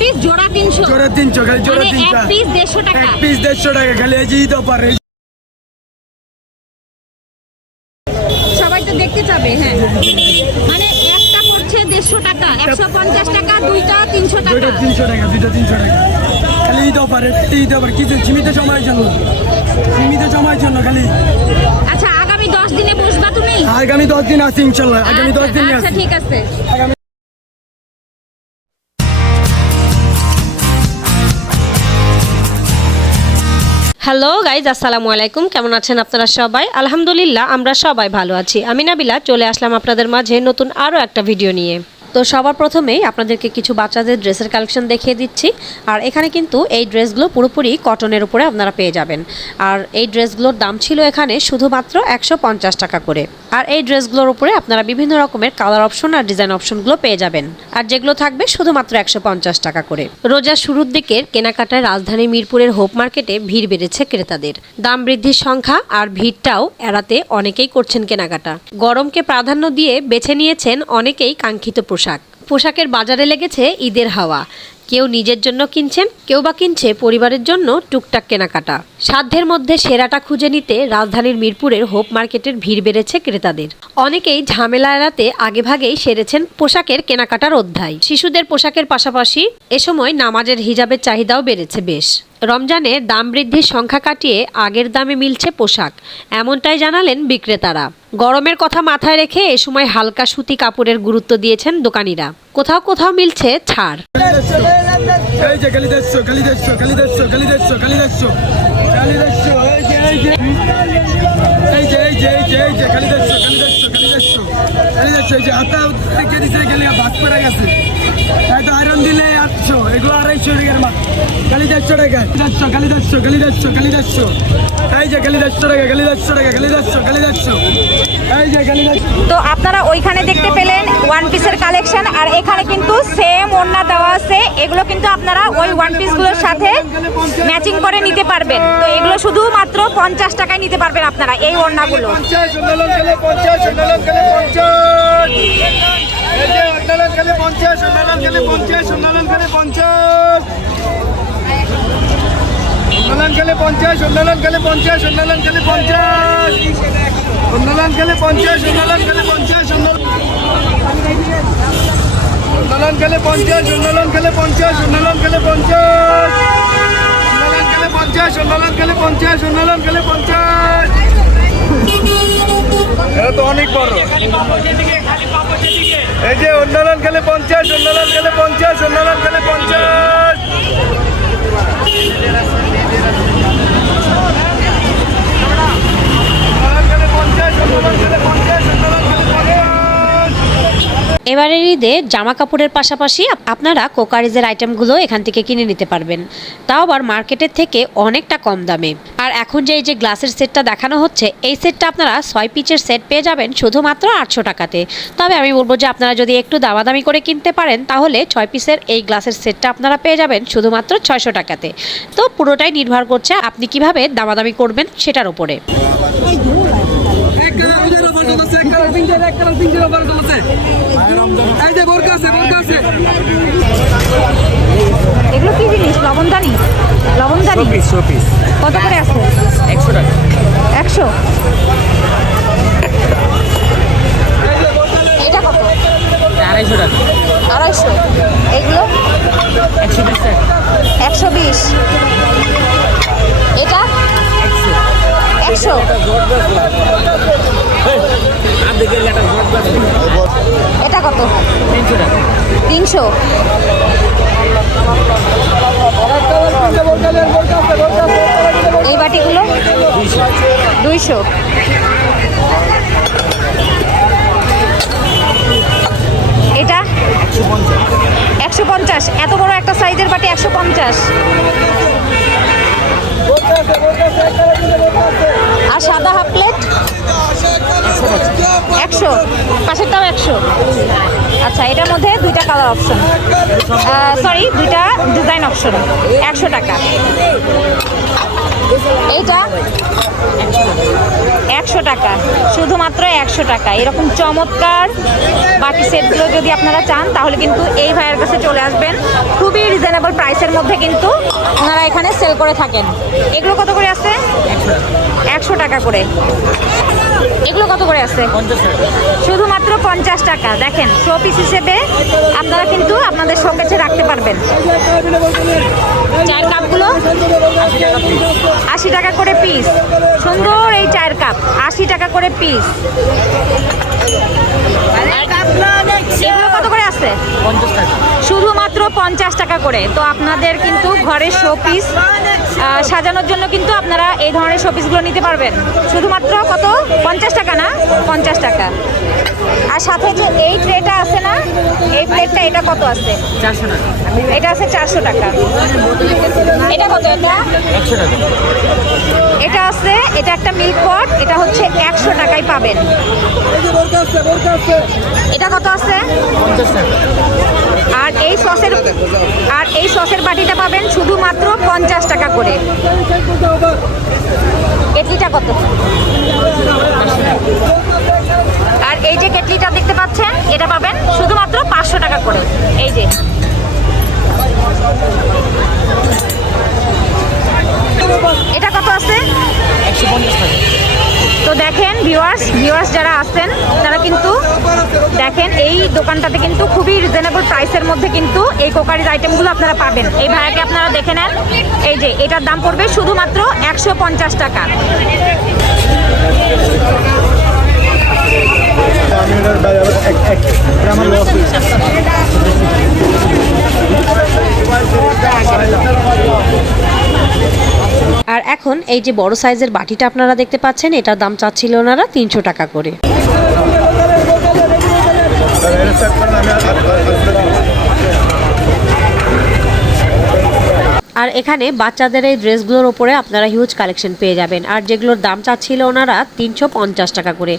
Piece জোড়া তিনশো। জোড়া তিনশো খালি জোড়া মানে এক পিস দেড়শো টাকা। এক পিস দেড়শো টাকা খালি এই ঈদ অফার সবাই তো দেখতে চাবে হ্যাঁ। মানে একটা পড়ছে দেড়শো টাকা একশো পঞ্চাশ টাকা দুইটা তিনশো টাকা। দুইটা তিনশো টাকা দুইটা তিনশো টাকা। খালি অফার কিছু সীমিত সময়ের জন্য। সীমিত সময়ের জন্য খালি। আচ্ছা আগামী দশ দিনে বসবা তুমি? আগামী দশ দিন আছি ইনশাল্লাহ। আগামী দশ দিন আচ্ছা, আচ্ছা ঠিক আছে। হ্যালো গাইজ আসসালামু আলাইকুম। কেমন আছেন আপনারা সবাই? আলহামদুলিল্লাহ, আমরা সবাই ভালো আছি। আমি নাবিলা, চলে আসলাম আপনাদের মাঝে নতুন আরও একটা ভিডিও নিয়ে। তো সবার প্রথমেই আপনাদেরকে কিছু বাচ্চাদের ড্রেসের কালেকশন দেখিয়ে দিচ্ছি। আর এখানে কিন্তু এই ড্রেসগুলো পুরোপুরি কটনের উপরে আপনারা পেয়ে যাবেন। আর এই ড্রেসগুলোর দাম ছিল এখানে শুধুমাত্র একশো পঞ্চাশ টাকা করে। আর এই ড্রেসগুলোর উপরে আপনারা বিভিন্ন রকমের কালার অপশন আর ডিজাইন অপশনগুলো পেয়ে যাবেন। আর যেগুলো থাকবে শুধুমাত্র একশো পঞ্চাশ টাকা করে। রোজার শুরুর দিকের কেনাকাটায় রাজধানী মিরপুরের হোপ মার্কেটে ভিড় বেড়েছে ক্রেতাদের। দাম বৃদ্ধির সংখ্যা আর ভিড়টাও এড়াতে অনেকেই করছেন কেনাকাটা। গরমকে প্রাধান্য দিয়ে বেছে নিয়েছেন অনেকেই কাঙ্ক্ষিত পোশাক পোশাকের বাজারে লেগেছে ঈদের হাওয়া। কেউ নিজের জন্য কিনছেন, কেউ বা কিনছে পরিবারের জন্য টুকটাক কেনাকাটা। সাধ্যের মধ্যে সেরাটা খুঁজে নিতে রাজধানীর মিরপুরের হোপ মার্কেটের ভিড় বেড়েছে ক্রেতাদের। অনেকেই ঝামেলা এড়াতে আগেভাগেই সেরেছেন পোশাকের কেনাকাটার অধ্যায়। শিশুদের পোশাকের পাশাপাশি এ সময় নামাজের হিজাবের চাহিদাও বেড়েছে বেশ। রমজানে দাম বৃদ্ধির সংখ্যা কাটিয়ে আগের দামে মিলছে পোশাক, এমনটাই জানালেন বিক্রেতারা। গরমের কথা মাথায় রেখে এ সময় হালকা সুতি কাপড়ের গুরুত্ব দিয়েছেন দোকানিরা। কোথাও কোথাও মিলছে ছাড়। এই যে গেছে। তো এগুলো তো আপনারা ওইখানে দেখতে পেলেন ওয়ান পিসের কালেকশন আর এখানে কিন্তু সেম ওনা দেওয়া আছে। এগুলো কিন্তু আপনারা ওই ওয়ান পিসগুলোর সাথে ম্যাচিং করে নিতে পারবেন। তো এগুলো শুধুমাত্র পঞ্চাশ টাকায় নিতে পারবেন আপনারা এই ওড়নাগুলো। পঞ্চাশ খেলে পঞ্চাশ উন্নয়ন খেলে পঞ্চাশ উন্নয়ন খেলে পঞ্চাশ উন্নয়ন খেলে পঞ্চাশ উন্নয়ন খেলে পঞ্চাশ উন্নয়ন খেলে পঞ্চাশ উন্নয়ন খেলে পঞ্চাশ উন্নয়ন খেলে পঞ্চাশ উন্নয়ন খেলে পঞ্চাশ উন্নয়ন খেলে পঞ্চাশ উন্নয়ন খেলে পঞ্চাশ উন্নয়ন খেলে পঞ্চাশ উন্নয়ন খেলে পঞ্চাশ উন্নয়ন খেলে পঞ্চাশ খেলে খেলে পঞ্চাশ এটা তো অনেক বড়। এই যে উন্নয়ন খেলে পঞ্চাশ, উন্নয়ন খেলে পঞ্চাশ, উন্নয়ন খেলে পঞ্চাশ। পঞ্চাশ উন্নয়ন খেলে পঞ্চাশ উন্নয়ন খেলে পঞ্চাশ এবারের ঈদে জামা কাপড়ের পাশাপাশি আপনারা কোকারিজের আইটেমগুলো এখান থেকে কিনে নিতে পারবেন। তাও আবার মার্কেটের থেকে অনেকটা কম দামে। আর এখন যে এই যে গ্লাসের সেটটা দেখানো হচ্ছে, এই সেটটা আপনারা ছয় পিচের সেট পেয়ে যাবেন শুধুমাত্র আটশো টাকাতে। তবে আমি বলব যে আপনারা যদি একটু দামাদামি করে কিনতে পারেন, তাহলে ছয় পিসের এই গ্লাসের সেটটা আপনারা পেয়ে যাবেন শুধুমাত্র ছয়শো টাকাতে। তো পুরোটাই নির্ভর করছে আপনি কীভাবে দামাদামি করবেন সেটার উপরে। কালার তিনটের এক কালার কালার অফার চলতেছে এই যে বোরকা আছে বোরকা আছে। এগুলো কি জিনিস? লবণদানি? লবণদানি? কত করে আছে? একশো টাকা। একশো? এটা কত? আড়াইশো টাকা। আড়াইশো। এগুলো? একশো বিশ টাকা। একশো বিশ। এটা? একশো। আর দেখে একটা জট গাছ এটা কত? তিনশো এই বাটিগুলো? দুইশো। এটা? একশো পঞ্চাশ। এত বড় একটা সাইজের বাটি একশো পঞ্চাশ। আর সাদা হাফ প্লেট? একশো? পাশেরটাও একশো? আচ্ছা এটার মধ্যে দুইটা কালার অপশন সরি দুইটা ডিজাইন অপশন একশো টাকা। এইটা একশো টাকা। শুধুমাত্র একশো টাকা। এরকম চমৎকার বাকি সেটগুলো যদি আপনারা চান, তাহলে কিন্তু এই ভাইয়ের কাছে চলে আসবেন। খুবই রিজনেবল প্রাইসের মধ্যে কিন্তু ওনারা এখানে সেল করে থাকেন। এগুলো কত করে আছে? একশো টাকা করে। এগুলো কত করে আছে? শুধুমাত্র পঞ্চাশ টাকা। দেখেন শো পিস হিসেবে আপনারা কিন্তু আপনাদের শোকেছে রাখতে পারবেন। চায়ের কাপগুলো? আশি টাকা করে পিস সুন্দর এই চায়ের কাপ আশি টাকা করে পিস কত করে আছে শুধুমাত্র পঞ্চাশ টাকা করে। তো আপনাদের কিন্তু ঘরের শোপিস সাজানোর জন্য কিন্তু আপনারা এই ধরনের শোপিসগুলো নিতে পারবেন। শুধুমাত্র কত? পঞ্চাশ টাকা না? পঞ্চাশ টাকা। আর সাথে যে এই ট্রেটা আছে না এই প্লেটটা এটা কত আছে? এটা আছে চারশো টাকা। এটা কত এটা? এটা আছে এটা একটা মিল্ক পট হচ্ছে একশো টাকায় পাবেন। এটা কত আছে? আর এই সসের আর এই সসের বাটিটা পাবেন শুধুমাত্র পঞ্চাশ টাকা করে। কেটলিটা কত? আর এই যে কেটলিটা দেখতে পাচ্ছেন এটা পাবেন শুধুমাত্র পাঁচশো টাকা করে। এই যে। এটা কত আছে? তো দেখেন ভিউয়ার্স ভিউয়ার্স যারা আছেন, তারা কিন্তু দেখেন, এই দোকানটাতে কিন্তু খুবই রিজনেবল প্রাইসের মধ্যে কিন্তু এই কোকারিজ আইটেমগুলো আপনারা পাবেন। এই ভাইয়াকে আপনারা দেখে নেন। এই যে, এটার দাম পড়বে শুধুমাত্র একশো পঞ্চাশ টাকা। আর এখন এই যে বড় সাইজের বাটিটা আপনারা দেখতে পাচ্ছেন, এটার দাম চাচ্ছিল ওনারা তিনশো টাকা করে। আর এখানে বাচ্চাদের এই ড্রেসগুলোর ওপরে আপনারা হিউজ কালেকশন পেয়ে যাবেন। আর যেগুলোর দাম চাচ্ছিল ওনারা তিনশো পঞ্চাশ টাকা করে।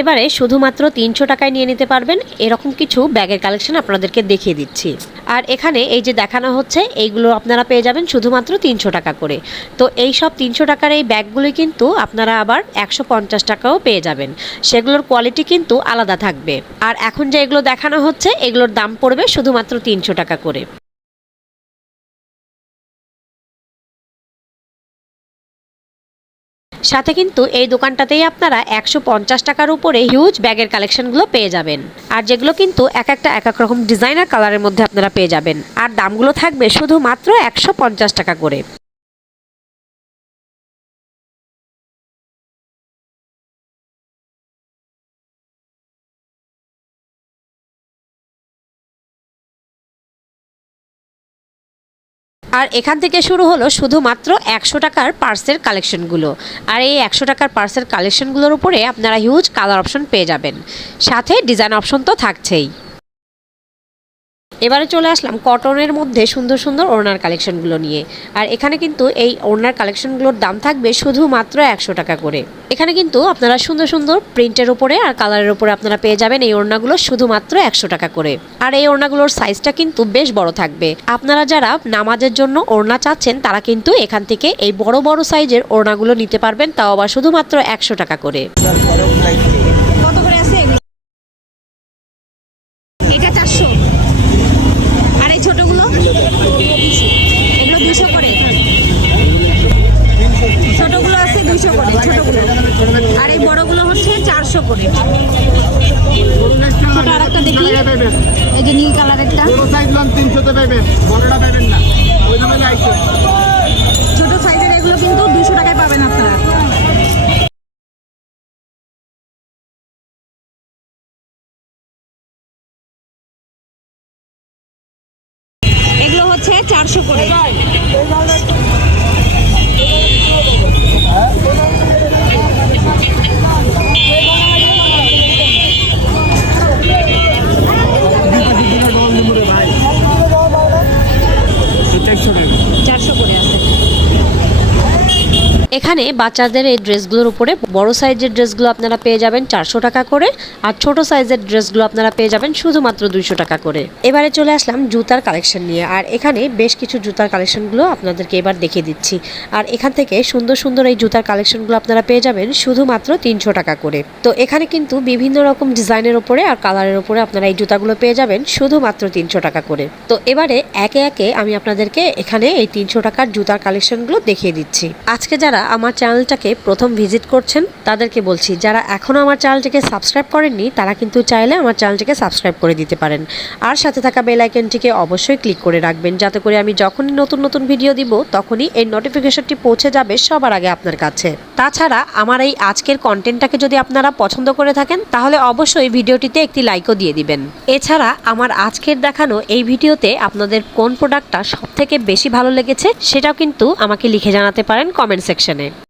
এবারে শুধুমাত্র তিনশো টাকায় নিয়ে নিতে পারবেন। এরকম কিছু ব্যাগের কালেকশন আপনাদেরকে দেখিয়ে দিচ্ছি। আর এখানে এই যে দেখানো হচ্ছে, এইগুলো আপনারা পেয়ে যাবেন শুধুমাত্র তিনশো টাকা করে। তো এই সব তিনশো টাকার এই ব্যাগগুলি কিন্তু আপনারা আবার একশো পঞ্চাশ টাকাও পেয়ে যাবেন। সেগুলোর কোয়ালিটি কিন্তু আলাদা থাকবে। আর এখন যে এগুলো দেখানো হচ্ছে, এগুলোর দাম পড়বে শুধুমাত্র তিনশো টাকা করে। সাথে কিন্তু এই দোকানটাতেই আপনারা একশো পঞ্চাশ টাকার উপরে হিউজ ব্যাগের কালেকশনগুলো পেয়ে যাবেন। আর যেগুলো কিন্তু এক একটা এক এক রকম ডিজাইনার কালারের মধ্যে আপনারা পেয়ে যাবেন। আর দামগুলো থাকবে শুধুমাত্র একশো পঞ্চাশ টাকা করে। আর এখান থেকে শুরু হলো শুধুমাত্র একশো টাকার পার্সের কালেকশনগুলো আর এই একশো টাকার পার্সের কালেকশনগুলোর উপরে আপনারা হিউজ কালার অপশন পেয়ে যাবেন। সাথে ডিজাইন অপশন তো থাকছেই। এবারে চলে আসলাম কটনের মধ্যে সুন্দর সুন্দর ওড়নার কালেকশনগুলো নিয়ে। আর এখানে কিন্তু এই ওড়নার কালেকশনগুলোর দাম থাকবে শুধুমাত্র একশো টাকা করে। এখানে কিন্তু আপনারা সুন্দর সুন্দর প্রিন্টের উপরে আর কালারের উপরে আপনারা পেয়ে যাবেন এই ওড়নাগুলো শুধুমাত্র একশো টাকা করে। আর এই ওড়নাগুলোর সাইজটা কিন্তু বেশ বড় থাকবে। আপনারা যারা নামাজের জন্য ওড়না চাচ্ছেন, তারা কিন্তু এখান থেকে এই বড় বড় সাইজের ওড়নাগুলো নিতে পারবেন, তাও আবার শুধুমাত্র একশো টাকা করে। করে হচ্ছে চারশো করে। চারশো করে আছে। এখানে বাচ্চাদের এই ড্রেসগুলোর উপরে বড় সাইজের ড্রেসগুলো আপনারা পেয়ে যাবেন চারশো টাকা করে আর ছোট সাইজের ড্রেসগুলো আপনারা পেয়ে যাবেন শুধুমাত্র দুইশো টাকা করে। এবারে চলে আসলাম জুতার কালেকশন নিয়ে আর এখানে বেশ কিছু জুতার কালেকশনগুলো আপনাদেরকে এবার দেখিয়ে দিচ্ছি। আর এখান থেকে সুন্দর সুন্দর এই জুতার কালেকশনগুলো আপনারা পেয়ে যাবেন শুধুমাত্র তিনশো টাকা করে। তো এখানে কিন্তু বিভিন্ন রকম ডিজাইনের উপরে আর কালারের উপরে আপনারা এই জুতাগুলো পেয়ে যাবেন শুধুমাত্র তিনশো টাকা করে। তো এবারে একে একে আমি আপনাদেরকে এখানে এই তিনশো টাকার জুতার কালেকশনগুলো দেখিয়ে দিচ্ছি। আজকে যারা আমার চ্যানেলটাকে প্রথম ভিজিট করছেন, তাদেরকে বলছি, যারা এখনও আমার চ্যানেলটিকে সাবস্ক্রাইব করেননি, তারা কিন্তু চাইলে আমার চ্যানেলটিকে সাবস্ক্রাইব করে দিতে পারেন। আর সাথে থাকা বেল আইকনটিকে অবশ্যই ক্লিক করে রাখবেন, যাতে করে আমি যখনই নতুন নতুন ভিডিও দিব, তখনই এই নোটিফিকেশনটি পৌঁছে যাবে সবার আগে আপনার কাছে। তাছাড়া আমার এই আজকের কন্টেন্টটাকে যদি আপনারা পছন্দ করে থাকেন, তাহলে অবশ্যই ভিডিওটিতে একটি লাইকও দিয়ে দিবেন। এছাড়া আমার আজকের দেখানো এই ভিডিওতে আপনাদের কোন প্রোডাক্টটা সব থেকে বেশি ভালো লেগেছে, সেটাও কিন্তু আমাকে লিখে জানাতে পারেন কমেন্ট সেকশনে। একশো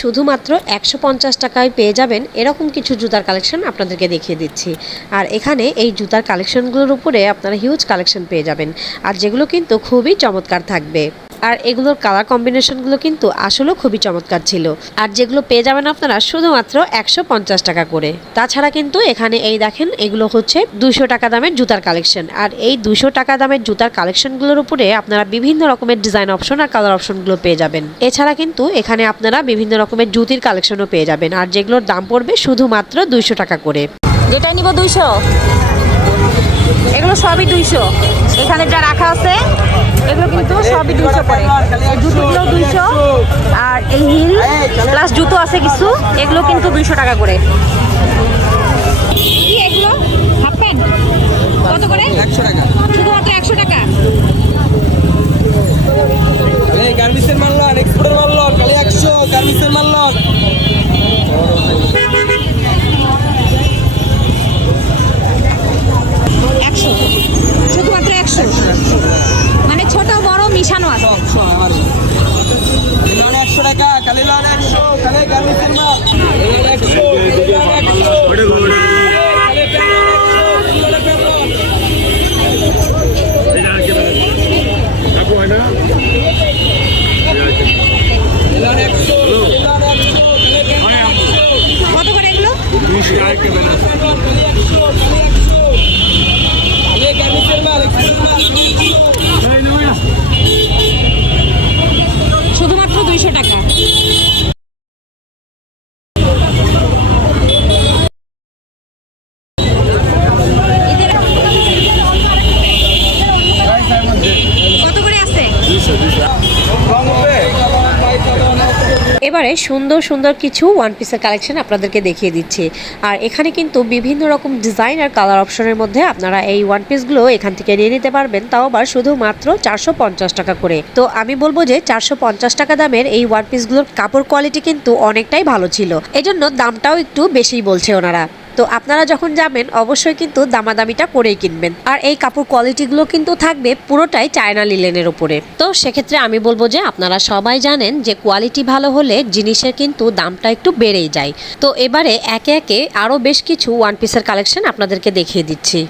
শুধুমাত্র একশো পঞ্চাশ টাকায় পেয়ে যাবেন এরকম কিছু জুতার কালেকশন আপনাদেরকে দেখিয়ে দিচ্ছি। আর এখানে এই জুতার কালেকশনগুলোর উপরে আপনারা হিউজ কালেকশন পেয়ে যাবেন। আর যেগুলো কিন্তু খুবই চমৎকার থাকবে। আর এগুলোর কালার কম্বিনেশনগুলো কিন্তু আসলেও খুবই চমৎকার ছিল। আর যেগুলো পেয়ে যাবেন আপনারা শুধুমাত্র একশো পঞ্চাশ টাকা করে। তাছাড়া কিন্তু এখানে এই দেখেন, এগুলো হচ্ছে দুশো টাকা দামের জুতার কালেকশন আর এই দুশো টাকা দামের জুতার কালেকশনগুলোর উপরে আপনারা বিভিন্ন রকমের ডিজাইন অপশন আর কালার অপশনগুলো পেয়ে যাবেন। এছাড়া কিন্তু এখানে আপনারা বিভিন্ন রকমের জুতির কালেকশনও পেয়ে যাবেন। আর যেগুলোর দাম পড়বে শুধুমাত্র দুইশো টাকা করে। যেটা নিব দুইশো। সবই দুইশো। এখানে যা রাখা আছে এগুলো কিন্তু সবই দুইশো করে। এই জুতোগুলো দুইশো আর এই হিল প্লাস জুতো আছে কিছু এগুলো কিন্তু দুইশো টাকা করে। কি এগুলো? Half pant? কত করে? একশো টাকা। শুধুমাত্র একশো টাকা? এই গার্মেন্টসের মাল লন এক্সপোর্টের মাল খালি একশো গার্মেন্টসের মাল একশো। শুধুমাত্র একশো। মানে ছোট বড় মিশানো আছে একশো আমার খালি লন একশো টাকা খালি লন একশো খালি গার্মেন্টসের মাল খালি লন একশো খালি লন একশো খালি প্যান্ট লন একশো, খালি লন প্যান্ট লন। খালি লন একশো, খালি লন একশো, খালি প্যান্ট লন একশো। কত করে এগুলো শুধুমাত্র দুইশো টাকা কত করে আছে এবারে সুন্দর সুন্দর কিছু ওয়ান পিসের কালেকশন আপনাদেরকে দেখিয়ে দিচ্ছি। আর এখানে কিন্তু বিভিন্ন রকম ডিজাইন আর কালার অপশনের মধ্যে আপনারা এই ওয়ান পিসগুলো এখান থেকে নিয়ে নিতে পারবেন। তাও আবার শুধুমাত্র চারশো পঞ্চাশ টাকা করে। তো আমি বলব যে চারশো পঞ্চাশ টাকা দামের এই ওয়ান পিসগুলোর কাপড় কোয়ালিটি কিন্তু অনেকটাই ভালো ছিল। এজন্য দামটাও একটু বেশি বলছে ওনারা। তো আপনারা যখন যাবেন, অবশ্যই কিন্তু দামাদামিটা করেই কিনবেন। আর এই কাপড় কোয়ালিটিগুলো কিন্তু থাকবে পুরোটাই চায়না লিলেনের উপরে। তো সেক্ষেত্রে আমি বলব যে, আপনারা সবাই জানেন যে কোয়ালিটি ভালো হলে জিনিসের কিন্তু দামটা একটু বেড়েই যায়। তো এবারে একে একে আরও বেশ কিছু ওয়ান পিসের কালেকশন আপনাদেরকে দেখিয়ে দিচ্ছি।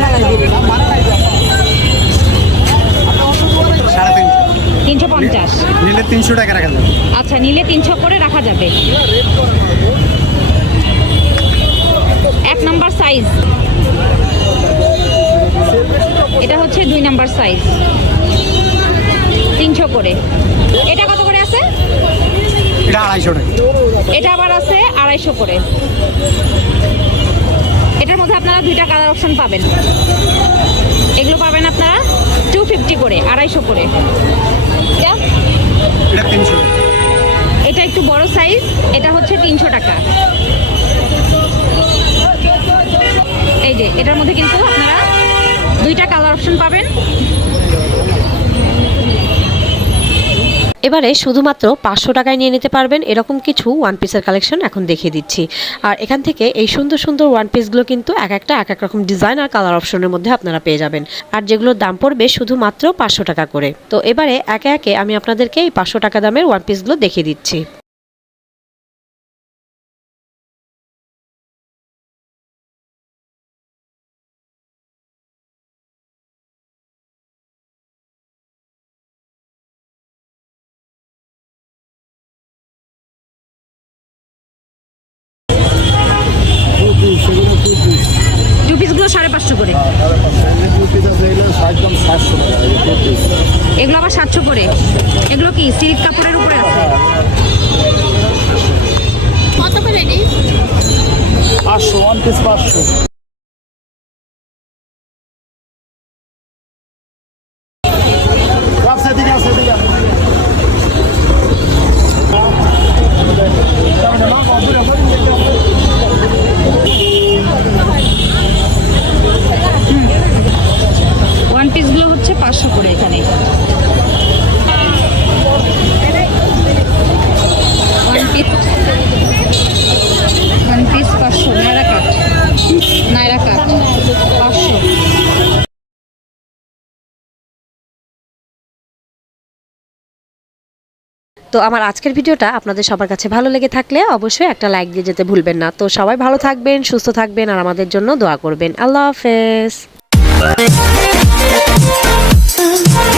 ফেলাই দিবেন সাড়ে তিন তিনশো পঞ্চাশ। নিলে তিনশো টাকা রাখা যাবে। আচ্ছা নিলে তিনশো করে রাখা যাবে। এক নাম্বার সাইজ এটা হচ্ছে দুই নাম্বার সাইজ তিনশো করে। এটা কত করে আছে? এটা আড়াইশো টাকা। এটা আবার আছে আড়াইশো করে। এটার মধ্যে আপনারা দুইটা কালার অপশন পাবেন। এগুলো পাবেন আপনারা টু ফিফটি করে আড়াইশো করে। এটা একটু বড় সাইজ এটা হচ্ছে তিনশো টাকা। এই যে, এটার মধ্যে কিন্তু আপনারা দুইটা কালার অপশন পাবেন। এবারে শুধুমাত্র পাঁচশো টাকায় নিয়ে নিতে পারবেন এরকম কিছু ওয়ান পিসের কালেকশন এখন দেখিয়ে দিচ্ছি। আর এখান থেকে এই সুন্দর সুন্দর ওয়ান পিসগুলো কিন্তু এক একটা, এক এক রকম ডিজাইন আর কালার অপশনের মধ্যে আপনারা পেয়ে যাবেন। আর যেগুলোর দাম পড়বে শুধুমাত্র পাঁচশো টাকা করে। তো এবারে একে একে আমি আপনাদেরকে এই পাঁচশো টাকা দামের ওয়ান পিসগুলো দেখিয়ে দিচ্ছি। সাড়ে পাঁচশো করে। এগুলো আবার সাতশো করে। এগুলো কি সিল্ক কাপড়ের উপরে আছে? কত করে পাঁচশো ওয়ান পিস পাঁচশো। পাঁচশো করে এখানে। তো আমার আজকের ভিডিওটা আপনাদের সবার কাছে ভালো লেগে থাকলে অবশ্যই একটা লাইক দিয়ে যেতে ভুলবেন না। তো সবাই ভালো থাকবেন, সুস্থ থাকবেন আর আমাদের জন্য দোয়া করবেন। আল্লাহ হাফেজ। Cause